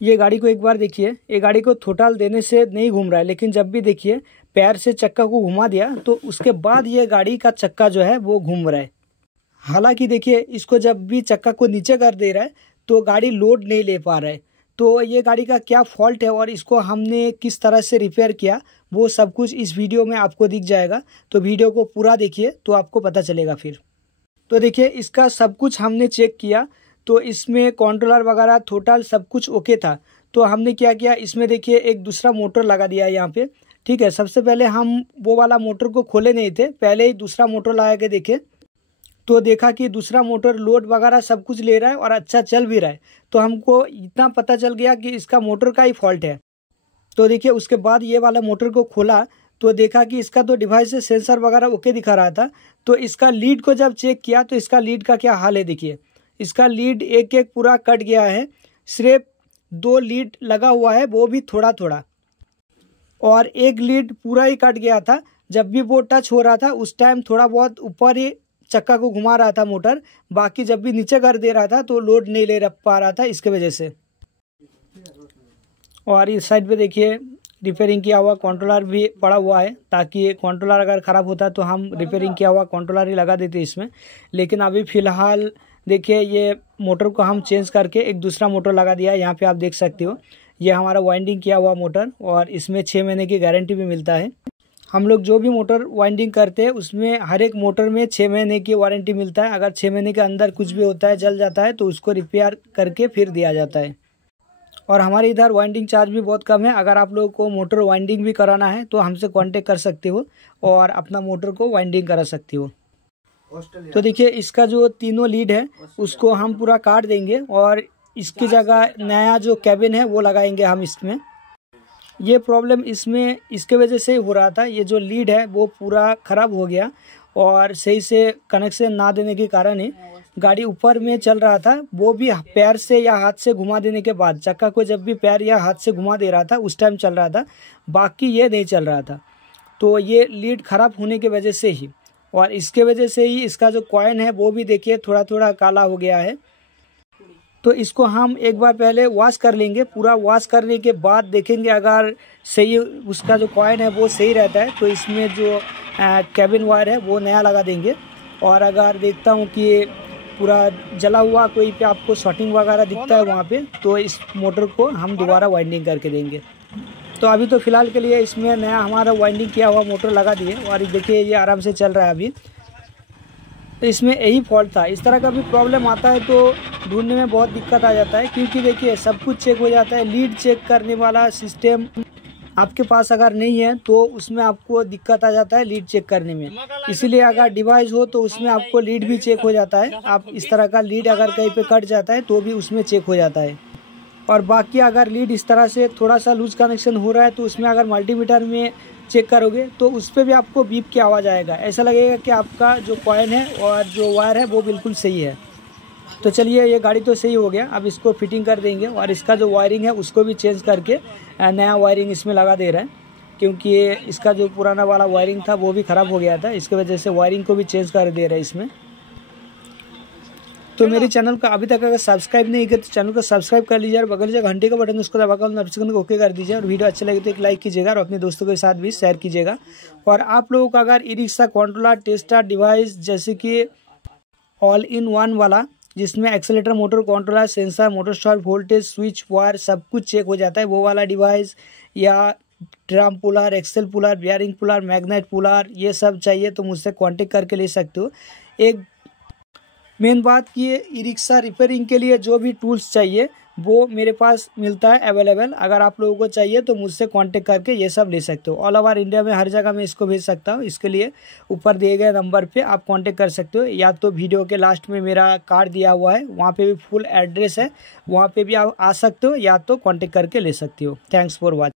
ये गाड़ी को एक बार देखिए, ये गाड़ी को थ्रोटल देने से नहीं घूम रहा है, लेकिन जब भी देखिए पैर से चक्का को घुमा दिया तो उसके बाद ये गाड़ी का चक्का जो है वो घूम रहा है। हालांकि देखिए इसको जब भी चक्का को नीचे कर दे रहा है तो गाड़ी लोड नहीं ले पा रहा है। तो ये गाड़ी का क्या फॉल्ट है और इसको हमने किस तरह से रिपेयर किया वो सब कुछ इस वीडियो में आपको दिख जाएगा। तो वीडियो को पूरा देखिए तो आपको पता चलेगा फिर। तो देखिए इसका सब कुछ हमने चेक किया, तो इसमें कंट्रोलर वगैरह टोटल सब कुछ ओके था। तो हमने क्या किया, इसमें देखिए एक दूसरा मोटर लगा दिया है यहाँ पे। ठीक है, सबसे पहले हम वो वाला मोटर को खोले नहीं थे, पहले ही दूसरा मोटर लगा के देखे तो देखा कि दूसरा मोटर लोड वगैरह सब कुछ ले रहा है और अच्छा चल भी रहा है। तो हमको इतना पता चल गया कि इसका मोटर का ही फॉल्ट है। तो देखिए उसके बाद ये वाला मोटर को खोला तो देखा कि इसका तो डिवाइस से सेंसर वगैरह ओके दिखा रहा था। तो इसका लीड को जब चेक किया तो इसका लीड का क्या हाल है, देखिए इसका लीड एक एक पूरा कट गया है। सिर्फ 2 लीड लगा हुआ है वो भी थोड़ा थोड़ा, और एक लीड पूरा ही कट गया था। जब भी वो टच हो रहा था उस टाइम थोड़ा बहुत ऊपर ही चक्का को घुमा रहा था मोटर, बाकी जब भी नीचे कर दे रहा था तो लोड नहीं ले पा रहा था इसके वजह से। और इस साइड पे देखिए रिपेयरिंग किया हुआ कंट्रोलर भी पड़ा हुआ है, ताकि कंट्रोलर अगर ख़राब होता तो हम रिपेयरिंग किया हुआ कंट्रोलर ही लगा देते इसमें। लेकिन अभी फ़िलहाल देखिए ये मोटर को हम चेंज करके एक दूसरा मोटर लगा दिया है। यहाँ पे आप देख सकते हो ये हमारा वाइंडिंग किया हुआ मोटर, और इसमें 6 महीने की गारंटी भी मिलता है। हम लोग जो भी मोटर वाइंडिंग करते हैं उसमें हर एक मोटर में 6 महीने की वारंटी मिलता है। अगर 6 महीने के अंदर कुछ भी होता है, जल जाता है, तो उसको रिपेयर करके फिर दिया जाता है। और हमारे इधर वाइंडिंग चार्ज भी बहुत कम है। अगर आप लोगों को मोटर वाइंडिंग भी कराना है तो हमसे कांटेक्ट कर सकते हो और अपना मोटर को वाइंडिंग करा सकते हो। तो देखिए इसका जो तीनों लीड है उसको हम पूरा काट देंगे और इसकी जगह नया जो कैबिन है वो लगाएंगे हम इसमें। ये प्रॉब्लम इसमें इसके वजह से हो रहा था, ये जो लीड है वो पूरा ख़राब हो गया और सही से कनेक्शन ना देने के कारण ही गाड़ी ऊपर में चल रहा था। वो भी पैर से या हाथ से घुमा देने के बाद, चक्का को जब भी पैर या हाथ से घुमा दे रहा था उस टाइम चल रहा था, बाकी ये नहीं चल रहा था। तो ये लीड ख़राब होने की वजह से ही, और इसके वजह से ही इसका जो कॉइन है वो भी देखिए थोड़ा थोड़ा काला हो गया है। तो इसको हम एक बार पहले वॉश कर लेंगे। पूरा वॉश करने के बाद देखेंगे अगर सही उसका जो कॉइन है वो सही रहता है तो इसमें जो कैबिन वायर है वो नया लगा देंगे। और अगर देखता हूँ कि पूरा जला हुआ कोई पे आपको शॉर्टिंग वगैरह दिखता है वहाँ पे, तो इस मोटर को हम दोबारा वाइंडिंग करके देंगे। तो अभी तो फ़िलहाल के लिए इसमें नया हमारा वाइंडिंग किया हुआ मोटर लगा दिए और देखिए ये आराम से चल रहा है अभी। तो इसमें यही फॉल्ट था। इस तरह का भी प्रॉब्लम आता है तो ढूंढने में बहुत दिक्कत आ जाता है, क्योंकि देखिए सब कुछ चेक हो जाता है। लीड चेक करने वाला सिस्टम आपके पास अगर नहीं है तो उसमें आपको दिक्कत आ जाता है लीड चेक करने में। इसीलिए अगर डिवाइस हो तो उसमें आपको लीड भी चेक हो जाता है। आप इस तरह का लीड अगर कहीं पे कट जाता है तो भी उसमें चेक हो जाता है। और बाकी अगर लीड इस तरह से थोड़ा सा लूज कनेक्शन हो रहा है तो उसमें अगर मल्टीमीटर में चेक करोगे तो उस पर भी आपको बीप की आवाज़ आएगा। ऐसा लगेगा कि आपका जो कॉइन है और जो वायर है वो बिल्कुल सही है। तो चलिए ये गाड़ी तो सही हो गया, अब इसको फिटिंग कर देंगे और इसका जो वायरिंग है उसको भी चेंज करके नया वायरिंग इसमें लगा दे रहा है, क्योंकि इसका जो पुराना वाला वायरिंग था वो भी ख़राब हो गया था। इसके वजह से वायरिंग को भी चेंज कर दे रहा है इसमें। तो मेरे चैनल को अभी तक अगर सब्सक्राइब नहीं किया तो चैनल को सब्सक्राइब कर लीजिए और बगल से घंटे का बटन उसको दबाकर नोटिफिकेशन को ओके कर दीजिए। और वीडियो अच्छा लगे तो एक लाइक कीजिएगा और अपने दोस्तों के साथ भी शेयर कीजिएगा। और आप लोगों का अगर e rickshaw controller tester device जैसे कि ऑल इन वन वाला, जिसमें accelerator, motor controller, sensor, motor start, voltage, switch, wire सब कुछ चेक हो जाता है, वो वाला डिवाइस, या drum puller, axle puller, bearing puller, magnet puller, ये सब चाहिए तो मुझसे कांटेक्ट करके ले सकते हो। एक मेन बात कि ई रिक्शा रिपेयरिंग के लिए जो भी टूल्स चाहिए वो मेरे पास मिलता है अवेलेबल। अगर आप लोगों को चाहिए तो मुझसे कांटेक्ट करके ये सब ले सकते हो। ऑल ओवर इंडिया में हर जगह मैं इसको भेज सकता हूँ। इसके लिए ऊपर दिए गए नंबर पे आप कांटेक्ट कर सकते हो, या तो वीडियो के लास्ट में मेरा कार्ड दिया हुआ है वहाँ पे भी फुल एड्रेस है, वहाँ पे भी आप आ सकते हो, या तो कांटेक्ट करके ले सकते हो। Thanks for watching.